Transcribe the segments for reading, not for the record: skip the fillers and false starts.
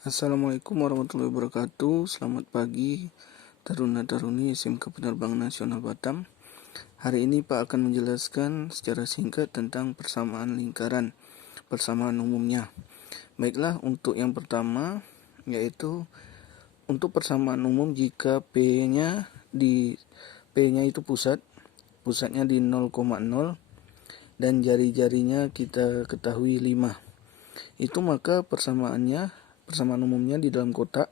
Assalamualaikum warahmatullahi wabarakatuh. Selamat pagi Taruna-Taruni SMK Penerbangan Nasional Batam. Hari ini Pak akan menjelaskan secara singkat tentang persamaan lingkaran, persamaan umumnya. Baiklah, untuk yang pertama yaitu untuk persamaan umum jika P-nya itu pusatnya di 0,0 dan jari-jarinya kita ketahui 5. Itu maka persamaan umumnya di dalam kotak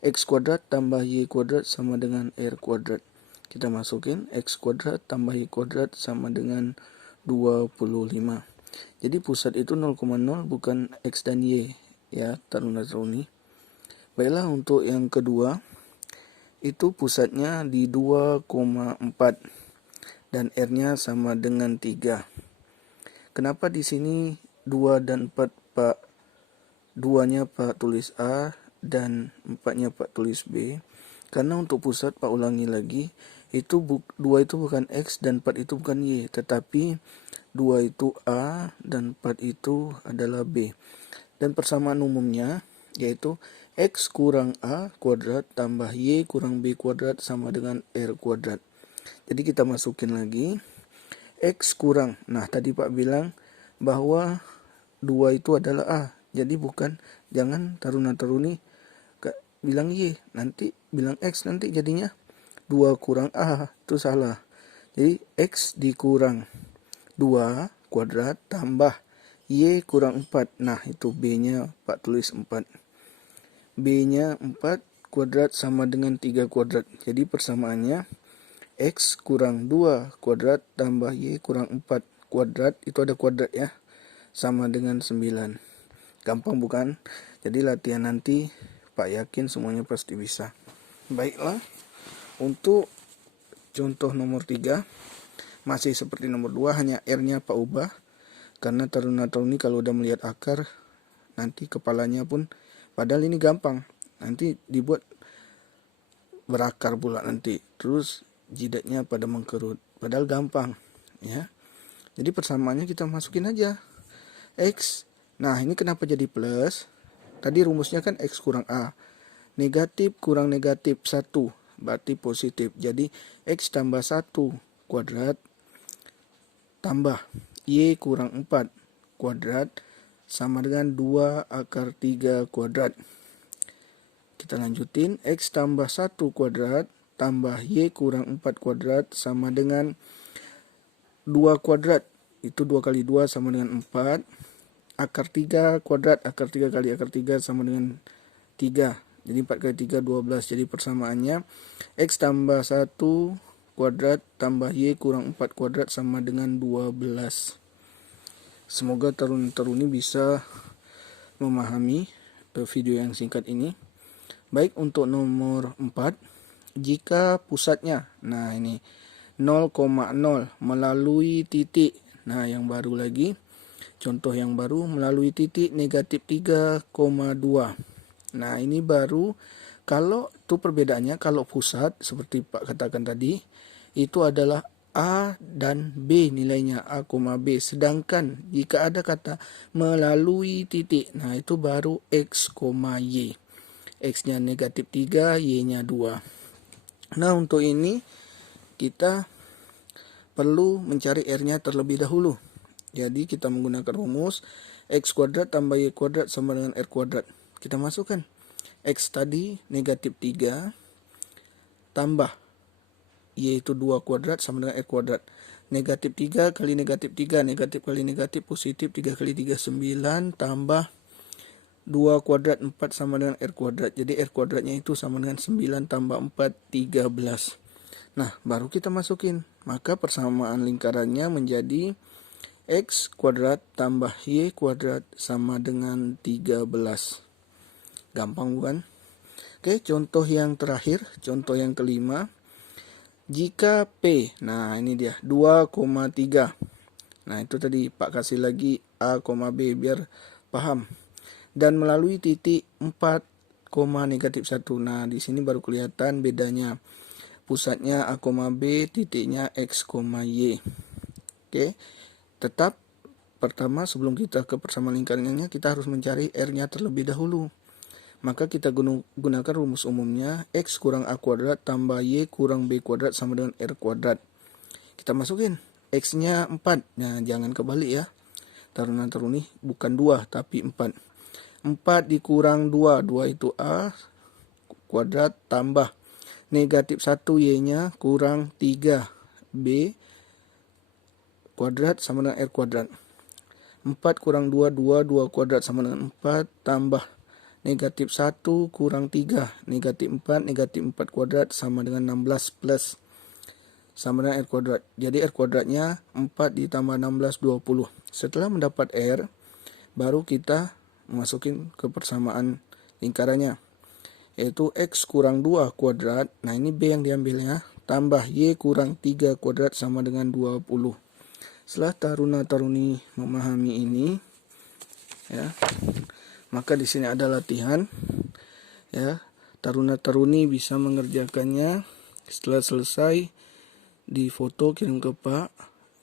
X kuadrat tambah Y kuadrat sama dengan R kuadrat. Kita masukin X kuadrat tambah Y kuadrat sama dengan 25. Jadi pusat itu 0,0 bukan X dan Y ya taruna-taruni. Baiklah, untuk yang kedua itu pusatnya di 2,4 dan R-nya sama dengan 3. Kenapa di sini 2 dan 4 Pak? 2-nya Pak tulis A dan 4-nya Pak tulis B. Karena untuk pusat Pak ulangi lagi, itu 2 itu bukan X dan 4 itu bukan Y, tetapi 2 itu A dan 4 itu adalah B. Dan persamaan umumnya yaitu X kurang A kuadrat tambah Y kurang B kuadrat sama dengan R kuadrat. Jadi kita masukin lagi X kurang, nah tadi Pak bilang bahwa 2 itu adalah A. Jadi jangan taruna-taruni bilang Y, nanti bilang X, nanti jadinya 2 kurang A, itu salah. Jadi X dikurang 2 kuadrat tambah Y kurang 4. Nah itu B-nya Pak tulis 4. B-nya 4 kuadrat sama dengan 3 kuadrat. Jadi persamaannya X kurang 2 kuadrat tambah Y kurang 4 kuadrat, itu ada kuadrat ya, sama dengan 9. Gampang bukan? Jadi latihan nanti Pak yakin semuanya pasti bisa. Baiklah, untuk contoh nomor 3 masih seperti nomor 2, hanya R-nya Pak ubah. Karena taruna-taruni kalau udah melihat akar, nanti kepalanya pun, padahal ini gampang, nanti dibuat berakar pula nanti. Terus jidatnya pada mengkerut, padahal gampang ya. Jadi persamaannya kita masukin aja X. Nah ini kenapa jadi plus? Tadi rumusnya kan X kurang A. Negatif kurang negatif 1, berarti positif. Jadi X tambah 1 kuadrat tambah Y kurang 4 kuadrat sama dengan 2 akar 3 kuadrat. Kita lanjutin, X tambah 1 kuadrat tambah Y kurang 4 kuadrat sama dengan 2 kuadrat. Itu 2 kali 2 sama dengan 4. Akar 3 kuadrat, akar 3 kali akar 3 sama dengan 3. Jadi 4 kali 3, 12. Jadi persamaannya X tambah 1 kuadrat tambah Y kurang 4 kuadrat sama dengan 12. Semoga tarun-taruni bisa memahami video yang singkat ini. Baik, untuk nomor 4, jika pusatnya, nah ini 0,0 melalui titik. Nah yang baru lagi, contoh yang baru melalui titik negatif 3,2. Nah ini baru, kalau itu perbedaannya, kalau pusat seperti Pak katakan tadi, itu adalah A dan B nilainya, A, B. Sedangkan jika ada kata melalui titik, nah itu baru X, Y. X-nya negatif 3, Y-nya 2. Nah untuk ini kita perlu mencari R-nya terlebih dahulu. Jadi kita menggunakan rumus X kuadrat tambah Y kuadrat sama dengan R kuadrat. Kita masukkan X tadi negatif 3 tambah Y itu 2 kuadrat sama dengan R kuadrat. Negatif 3 kali negatif 3, negatif kali negatif positif, 3 kali 3 9 tambah 2 kuadrat 4 sama dengan R kuadrat. Jadi R kuadratnya itu sama dengan 9 tambah 4, 13. Nah baru kita masukin, maka persamaan lingkarannya menjadi X kuadrat tambah Y kuadrat sama dengan 13. Gampang bukan? Oke, contoh yang terakhir, contoh yang kelima. Jika P, nah ini dia 2,3. Nah itu tadi Pak kasih lagi A, B biar paham. Dan melalui titik 4, negatif 1. Nah di sini baru kelihatan bedanya. Pusatnya A, B, titiknya X, Y. Oke. Tetap pertama sebelum kita ke persamaan lingkarannya, kita harus mencari R-nya terlebih dahulu. Maka kita gunakan rumus umumnya, X kurang A kuadrat tambah Y kurang B kuadrat sama dengan R kuadrat. Kita masukin, X-nya 4. Nah, jangan kebalik ya. Taruna-taruni bukan 2, tapi 4. 4 dikurang 2. 2 itu A kuadrat tambah negatif 1 Y-nya kurang 3 B kuadrat sama dengan R kuadrat. 4 kurang 2, 2 kuadrat sama dengan 4 tambah negatif 1 kurang 3, negatif 4, negatif 4 kuadrat sama dengan 16 plus sama dengan R kuadrat. Jadi R kuadratnya 4 ditambah 16, 20. Setelah mendapat R, baru kita masukin ke persamaan lingkarannya, yaitu X kurang 2 kuadrat, nah ini B yang diambil ya, tambah Y kurang 3 kuadrat sama dengan 20. Setelah taruna-taruni memahami ini, ya, maka di sini ada latihan, ya. Taruna-taruni bisa mengerjakannya. Setelah selesai, di foto kirim ke Pak.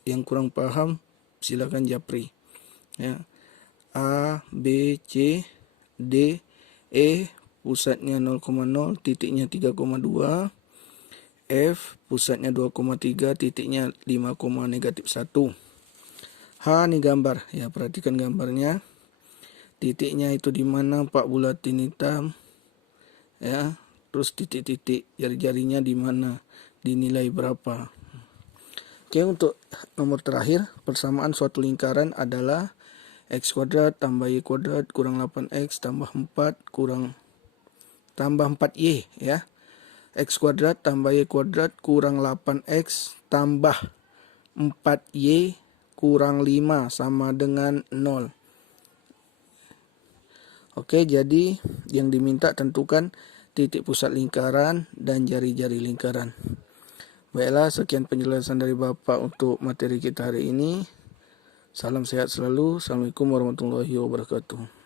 Yang kurang paham, silakan japri. Ya. A, B, C, D, E, pusatnya 0,0, titiknya 3,2. F, pusatnya 2,3, titiknya 5, negatif 1. H, nih gambar. Ya, perhatikan gambarnya. Titiknya itu di mana, 4 bulatin hitam, ya. Terus titik-titik jari-jarinya di mana, dinilai berapa. Oke, untuk nomor terakhir, persamaan suatu lingkaran adalah X kuadrat tambah Y kuadrat kurang 8X tambah 4 kurang tambah 4Y, ya. X kuadrat tambah Y kuadrat kurang 8X tambah 4Y kurang 5 sama dengan 0. Oke, jadi yang diminta tentukan titik pusat lingkaran dan jari-jari lingkaran. Baiklah, sekian penjelasan dari Bapak untuk materi kita hari ini. Salam sehat selalu. Assalamualaikum warahmatullahi wabarakatuh.